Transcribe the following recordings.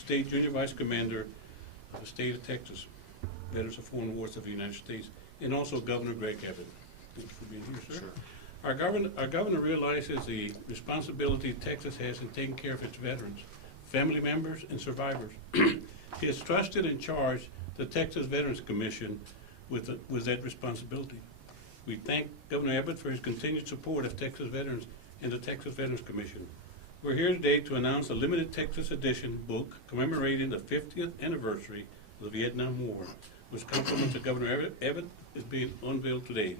State Junior Vice Commander of the state of Texas, Veterans of Foreign Wars of the United States, and also Governor Greg Abbott. Thanks for being here, sir. Sure. Our governor realizes the responsibility Texas has in taking care of its veterans, family members, and survivors. He has trusted and charged the Texas Veterans Commission with that responsibility. We thank Governor Abbott for his continued support of Texas veterans and the Texas Veterans Commission. We're here today to announce a limited Texas edition book commemorating the 50th anniversary of the Vietnam War, which compliments of Governor Abbott is being unveiled today.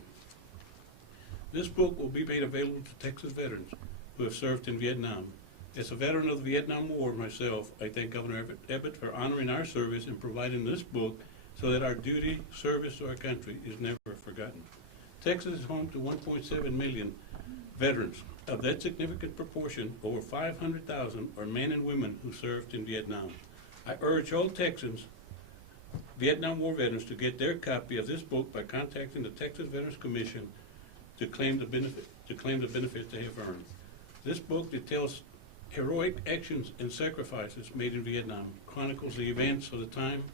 This book will be made available to Texas veterans who have served in Vietnam. As a veteran of the Vietnam War myself, I thank Governor Abbott for honoring our service and providing this book so that our duty, service to our country is never forgotten. Texas is home to 1.7 million veterans. Of that significant proportion, over 500,000 are men and women who served in Vietnam. I urge all Texans, Vietnam War veterans, to get their copy of this book by contacting the Texas Veterans Commission to claim the benefit they have earned. This book details heroic actions and sacrifices made in Vietnam, chronicles the events of the time,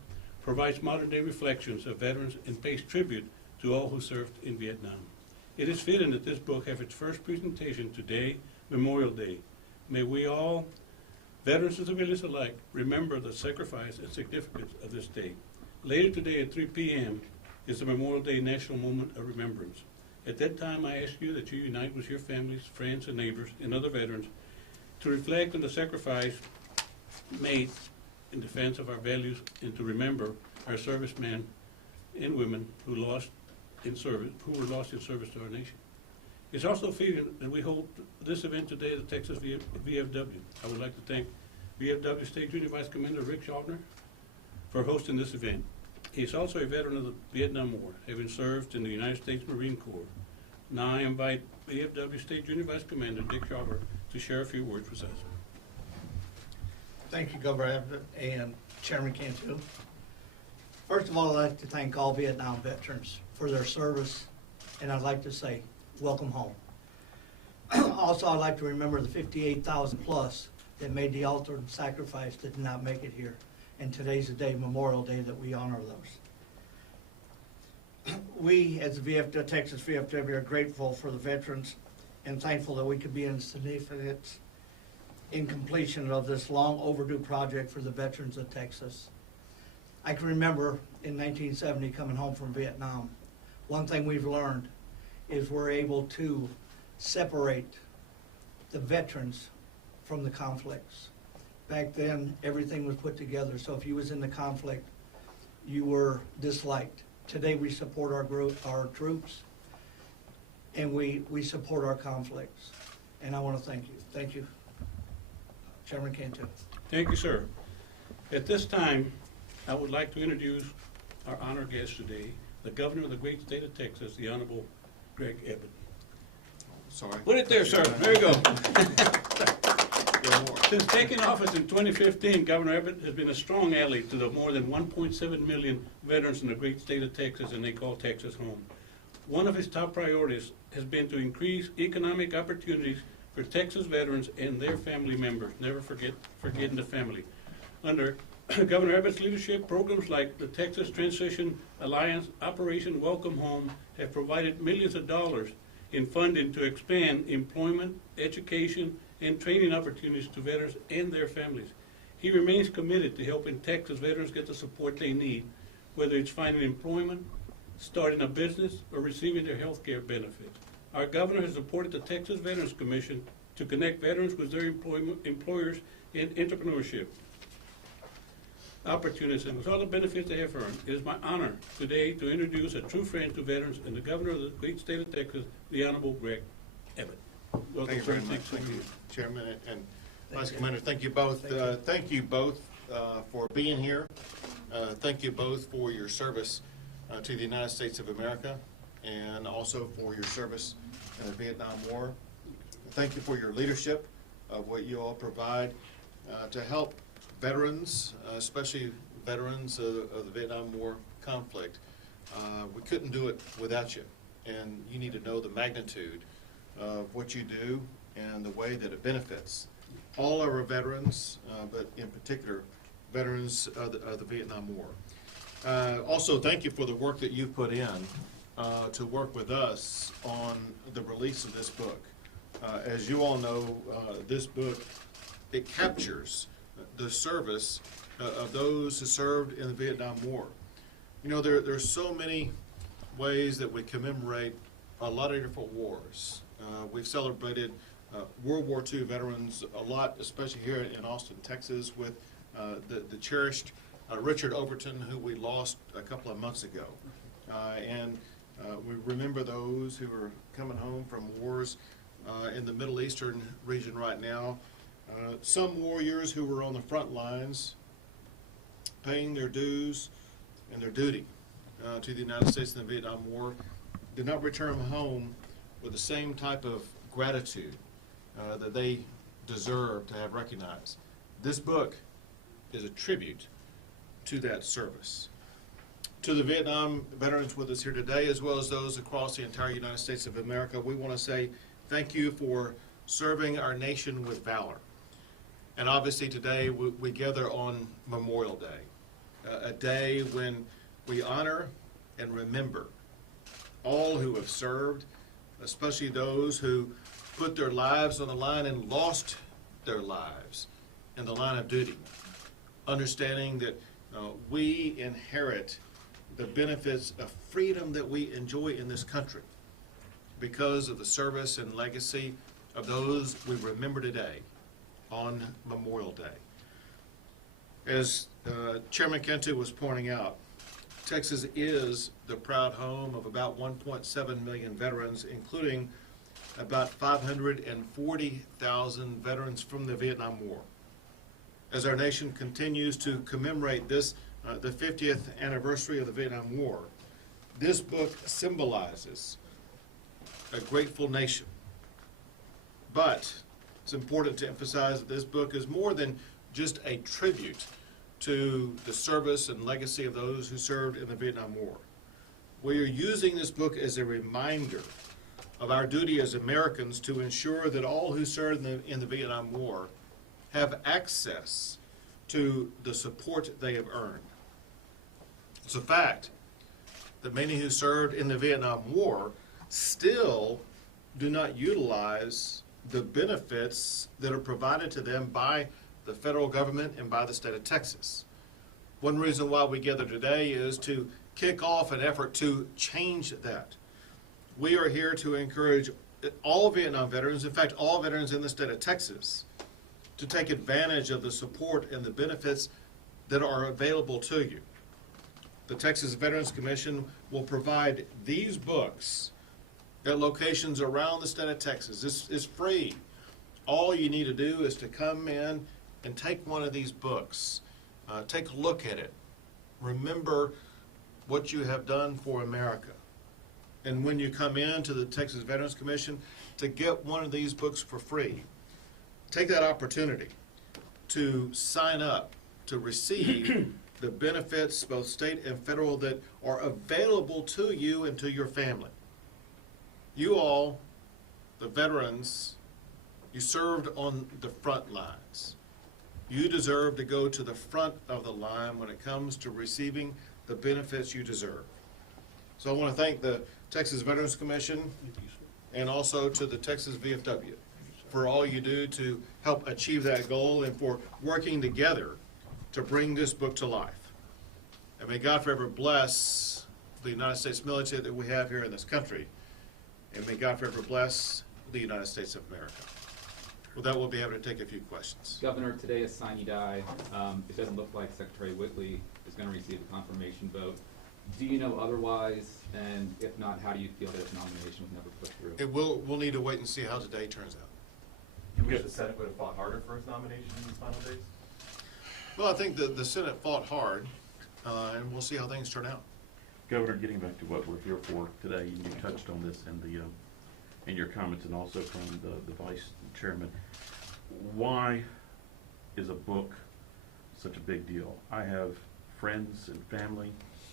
provides modern-day reflections of veterans, and pays tribute to all who served in Vietnam. It is fitting that this book have its first presentation today, Memorial Day. May we all, veterans and civilians alike, remember the sacrifice and significance of this day. Later today at 3 p.m. is the Memorial Day National Moment of Remembrance. At that time, I ask you that you unite with your families, friends, and neighbors, and other veterans to reflect on the sacrifice made in defense of our values and to remember our servicemen and women who were lost in service to our nation. It's also fitting that we hold this event today at the Texas VFW. I would like to thank VFW State Junior Vice Commander Rick Schaubner for hosting this event. He is also a veteran of the Vietnam War, having served in the United States Marine Corps. Now I invite VFW State Junior Vice Commander Dick Schaubner to share a few words with us. Thank you, Governor Abbott and Chairman Cantu. First of all, I'd like to thank all Vietnam veterans for their service, and I'd like to say, welcome home. Also, I'd like to remember the 58,000 plus that made the ultimate sacrifice that did not make it here. And today's the day, Memorial Day, that we honor those. We, as the Texas VFW, are grateful for the veterans and thankful that we could be in significance in completion of this long overdue project for the veterans of Texas. I can remember in 1970 coming home from Vietnam. One thing we've learned is we're able to separate the veterans from the conflicts. Back then, everything was put together, so if you was in the conflict, you were disliked. Today, we support our troops, and we support our conflicts. And I want to thank you. Thank you, Chairman Cantu. Thank you, sir. At this time, I would like to introduce our honored guest today, the Governor of the great state of Texas, the Honorable Greg Abbott. Sorry. Put it there, sir. There you go. Since taking office in 2015, Governor Abbott has been a strong ally to the more than 1.7 million veterans in the great state of Texas, and they call Texas home. One of his top priorities has been to increase economic opportunities for Texas veterans and their family members. Never forgetting the family. Under Governor Abbott's leadership, programs like the Texas Transition Alliance, Operation Welcome Home have provided millions of dollars in funding to expand employment, education, and training opportunities to veterans and their families. He remains committed to helping Texas veterans get the support they need, whether it's finding employment, starting a business, or receiving their health care benefits. Our governor has supported the Texas Veterans Commission to connect veterans with their employers in entrepreneurship opportunities and with all the benefits they have earned. It is my honor today to introduce a true friend to veterans and the governor of the great state of Texas, the Honorable Greg Abbott. Welcome, Thank you very much. Thank you, Chairman and Vice Commander. Thank you both. Thank you both for being here. Thank you both for your service to the United States of America and also for your service in the Vietnam War. Thank you for your leadership of what you all provide to help veterans, especially veterans of the Vietnam War conflict. We couldn't do it without you, and you need to know the magnitude of what you do and the way that it benefits all of our veterans, but in particular veterans of the Vietnam War. Also, thank you for the work that you've put in to work with us on the release of this book. As you all know, this book, it captures the service of those who served in the Vietnam War. You know, there's so many ways that we commemorate a lot of different wars. We've celebrated World War II veterans a lot, especially here in Austin, Texas, with the cherished Richard Overton, who we lost a couple of months ago. And we remember those who are coming home from wars in the Middle Eastern region right now. Some warriors who were on the front lines paying their dues and their duty to the United States in the Vietnam War did not return home with the same type of gratitude that they deserve to have recognized. This book is a tribute to that service. To the Vietnam veterans with us here today, as well as those across the entire United States of America, we want to say thank you for serving our nation with valor. And obviously today we gather on Memorial Day, a day when we honor and remember all who have served, especially those who put their lives on the line and lost their lives in the line of duty, understanding that we inherit the benefits of freedom that we enjoy in this country because of the service and legacy of those we remember today on Memorial Day. As Chairman Cantu was pointing out, Texas is the proud home of about 1.7 million veterans, including about 540,000 veterans from the Vietnam War. As our nation continues to commemorate this, the 50th anniversary of the Vietnam War, this book symbolizes a grateful nation. But it's important to emphasize that this book is more than just a tribute to the service and legacy of those who served in the Vietnam War. We are using this book as a reminder of our duty as Americans to ensure that all who served in the Vietnam War have access to the support they have earned. It's a fact that many who served in the Vietnam War still do not utilize the benefits that are provided to them by the federal government and by the state of Texas. One reason why we gather today is to kick off an effort to change that. We are here to encourage all Vietnam veterans, in fact all veterans in the state of Texas, to take advantage of the support and the benefits that are available to you. The Texas Veterans Commission will provide these books at locations around the state of Texas. This is free. All you need to do is to come in and take one of these books. Take a look at it. Remember what you have done for America. And when you come in to the Texas Veterans Commission to get one of these books for free, take that opportunity to sign up to receive the benefits, both state and federal, that are available to you and to your family. You all, the veterans, you served on the front lines. You deserve to go to the front of the line when it comes to receiving the benefits you deserve. So I want to thank the Texas Veterans Commission and also to the Texas VFW for all you do to help achieve that goal and for working together to bring this book to life. And may God forever bless the United States military that we have here in this country. And may God forever bless the United States of America. With that, we'll be able to take a few questions. Governor, today is sine die. It doesn't look like Secretary Whitley is going to receive a confirmation vote. Do you know otherwise? And if not, how do you feel that his nomination was never put through? We'll need to wait and see how today turns out. You wish the Senate would have fought harder for his nomination in these final days? Well, I think the Senate fought hard, and we'll see how things turn out. Governor, getting back to what we're here for today, and you touched on this in your comments and also from the Vice Chairman. Why is a book such a big deal? I have friends and family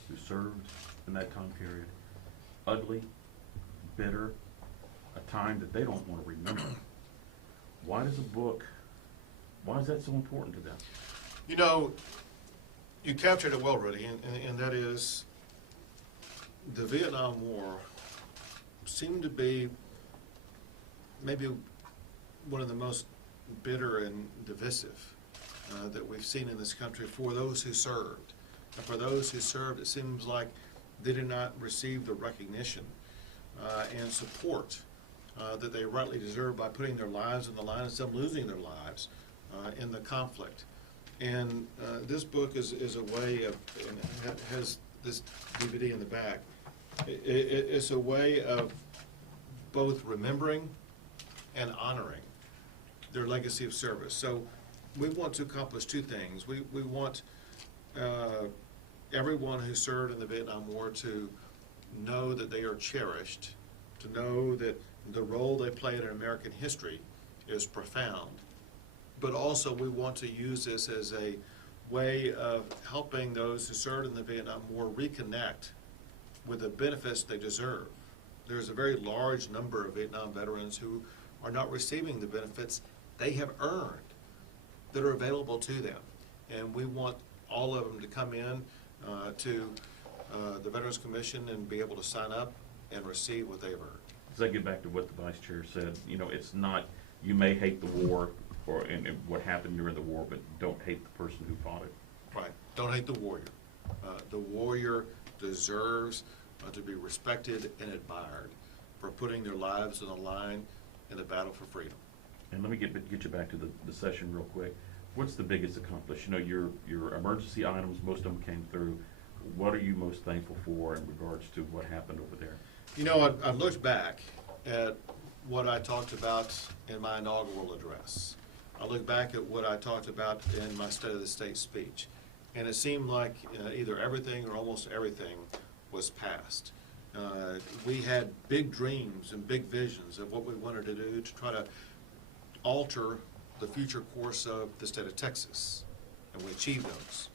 who served in that time period. Ugly, bitter, a time that they don't want to remember. Why does a book, why is that so important to them? You know, You captured it well, Rudy, and that is the Vietnam War seemed to be maybe one of the most bitter and divisive that we've seen in this country for those who served. And for those who served, it seems like they did not receive the recognition and support that they rightly deserve by putting their lives on the line and some losing their lives in the conflict. And this book is a way of, and it has this DVD in the back, it's a way of both remembering and honoring their legacy of service. So we want to accomplish two things. We want everyone who served in the Vietnam War to know that they are cherished, to know that the role they played in American history is profound. But also we want to use this as a way of helping those who served in the Vietnam War reconnect with the benefits they deserve. There's a very large number of Vietnam veterans who are not receiving the benefits they have earned that are available to them. And we want all of them to come in to the Veterans Commission and be able to sign up and receive what they've earned. As I get back to what the vice chair said, you know, it's not, you may hate the war and what happened during the war, but don't hate the person who fought it. Right. Don't hate the warrior. The warrior deserves to be respected and admired for putting their lives on the line in the battle for freedom. And let me get you back to the session real quick. What's the biggest accomplishment? You know, your emergency items, most of them came through. What are you most thankful for in regards to what happened over there? You know, I looked back at what I talked about in my inaugural address. I looked back at what I talked about in my State of the State speech. And it seemed like either everything or almost everything was passed. We had big dreams and big visions of what we wanted to do to try to alter the future course of the state of Texas, and we achieved those.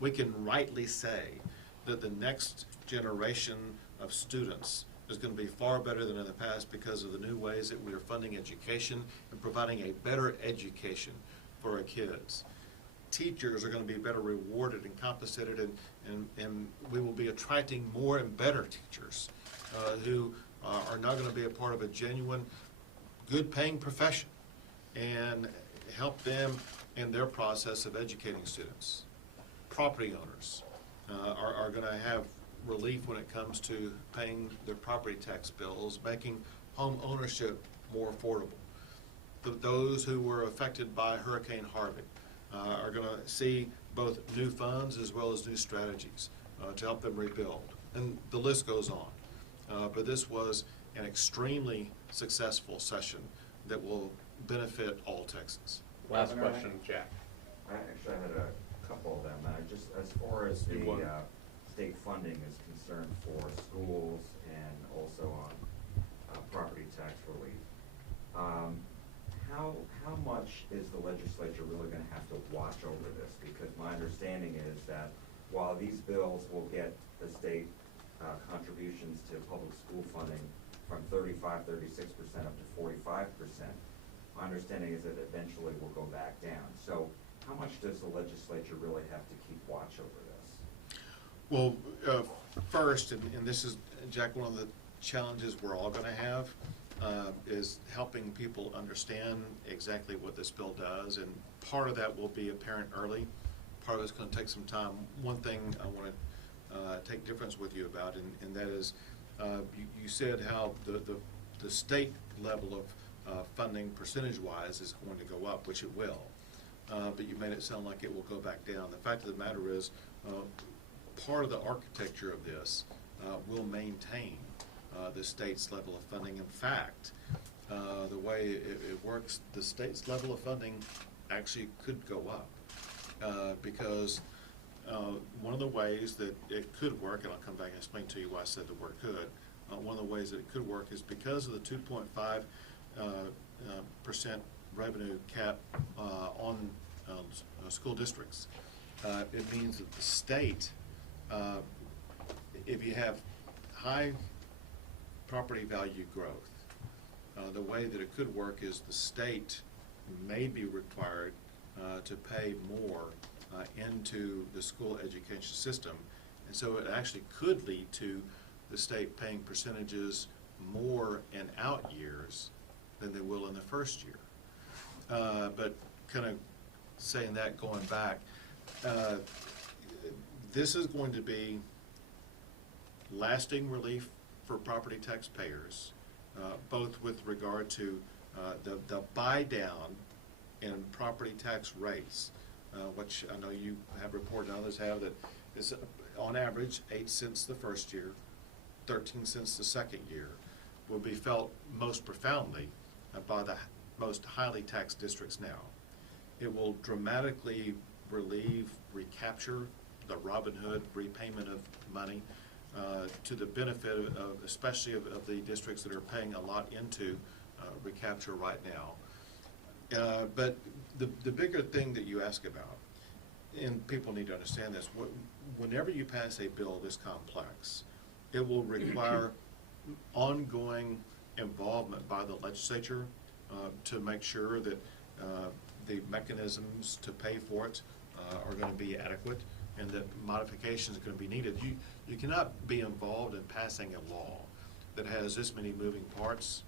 We can rightly say that the next generation of students is going to be far better than in the past because of the new ways that we are funding education and providing a better education for our kids. Teachers are going to be better rewarded and compensated, and we will be attracting more and better teachers who are now going to be a part of a genuine, good-paying profession and help them in their process of educating students. Property owners are going to have relief when it comes to paying their property tax bills, making home ownership more affordable. Those who were affected by Hurricane Harvey are going to see both new funds as well as new strategies to help them rebuild. And the list goes on. But this was an extremely successful session that will benefit all Texans. Last question, Jack. I actually had a couple of them. Just as far as the state funding is concerned for schools and also on property tax relief, how much is the legislature really going to have to watch over this? Because my understanding is that while these bills will get the state contributions to public school funding from 35, 36% up to 45%, my understanding is that eventually will go back down. So how much does the legislature really have to keep watch over this? Well, first, and this is, Jack, one of the challenges we're all going to have is helping people understand exactly what this bill does, and part of that will be apparent early. Part of it's going to take some time. One thing I want to take difference with you about, and that is, you said how the state level of funding percentage-wise is going to go up, which it will, but you made it sound like it will go back down. The fact of the matter is, part of the architecture of this will maintain the state's level of funding. In fact, the way it works, the state's level of funding actually could go up because one of the ways that it could work, and I'll come back and explain to you why I said the word could, one of the ways that it could work is because of the 2.5% revenue cap on school districts. It means that the state, if you have high property value growth, the way that it could work is the state may be required to pay more into the school education system. And so it actually could lead to the state paying percentages more in out years than they will in the first year. But kind of saying that, going back, this is going to be lasting relief for property taxpayers, both with regard to the buy down in property tax rates, which I know you have reported and others have, that is on average 8 cents the first year, 13 cents the second year, will be felt most profoundly by the most highly taxed districts now. It will dramatically relieve recapture, the Robin Hood repayment of money, to the benefit of especially of the districts that are paying a lot into recapture right now. But the bigger thing that you ask about, and people need to understand this, whenever you pass a bill this complex, it will require ongoing involvement by the legislature to make sure that the mechanisms to pay for it are going to be adequate, and that modifications are going to be needed. You cannot be involved in passing a law that has this many moving parts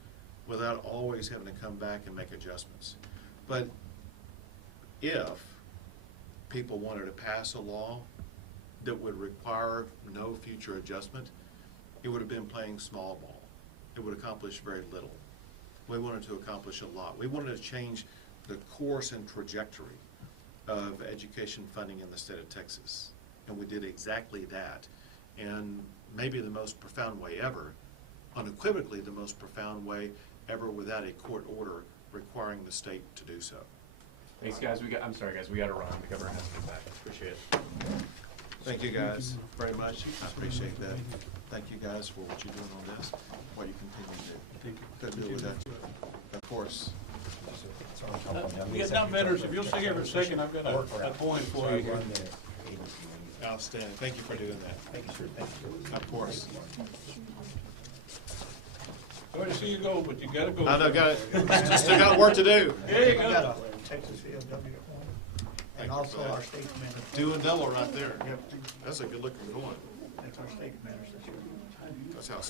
without always having to come back and make adjustments. But if people wanted to pass a law that would require no future adjustment, it would have been playing small ball. It would accomplish very little. We wanted to accomplish a lot. We wanted to change the course and trajectory of education funding in the state of Texas. And we did exactly that. And maybe the most profound way ever, unequivocally the most profound way ever, without a court order requiring the state to do so. Thanks, guys. I'm sorry, guys. We got to run. The governor has to get back. Appreciate it. Thank you guys very much. I appreciate that. Thank you guys for what you're doing on this, what you continue to do. Thank you. Good deal with that. Of course. Vietnam veterans, if you'll stay here for a second, I've got a point for you here. Outstanding. Thank you for doing that. Thank you, sir. Thank you. Of course. Sorry to see you go, but you gotta go. I know, still got work to do. There you We got go. a Texas VFW at home, Thank and you also for that. our state commander. Do and double right there. Yep, That's a good looking coin. that's our state commander this year. That's how